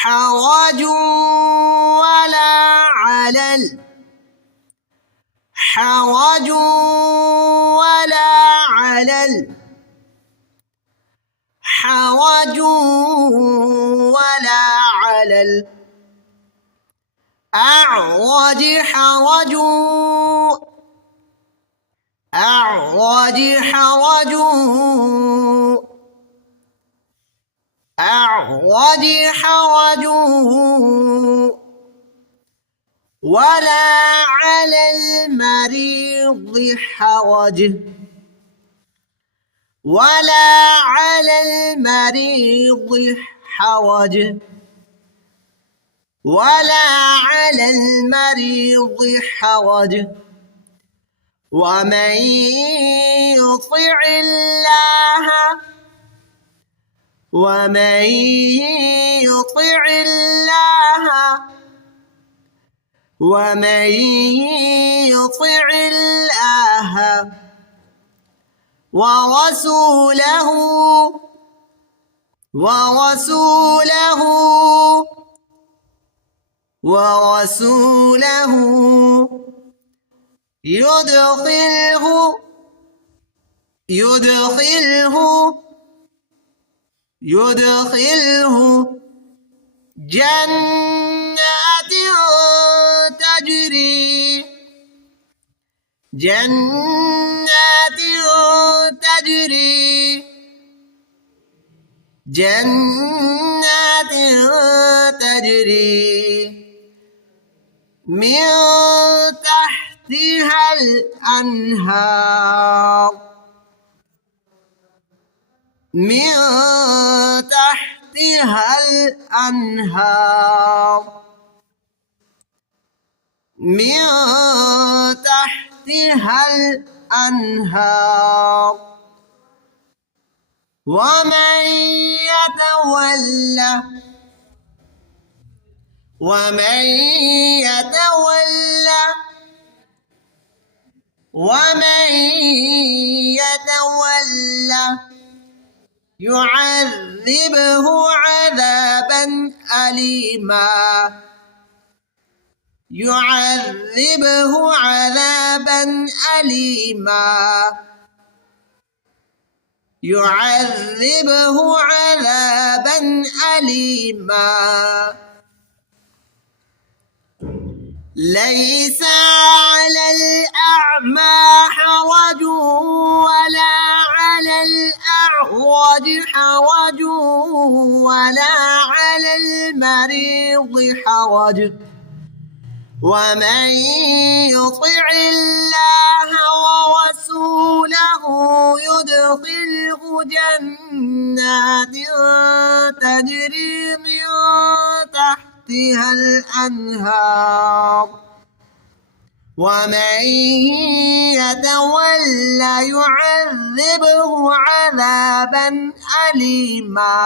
حرج ولا علل حرج ولا علل حرج ولا علل أعرج حرج أعرج حرج أعرج حرج ولا على المريض حرج ولا على المريض حرج ولا على المريض حرج ومن يطع الله ومن يطع الله ومن يطع الله ورسوله ورسوله ورسوله يدخله جنات تجري جنات تجري جنات تجري من تحتها الأنهار من تحتها الأنهار من تحتها الأنهار ومن يتولى ومن يتولى ومن يتولى يعذبه عذابا أليما يعذبه عذابا أليما يعذبه عذابا أليما ليس على الأعمى حرج ولا على الأعرج حرج ولا على المريض حرج ومن يطع الله ورسوله يدخله جنات تجري من تحتها الأنهار ومن يتولى يعذبه عذابا أليما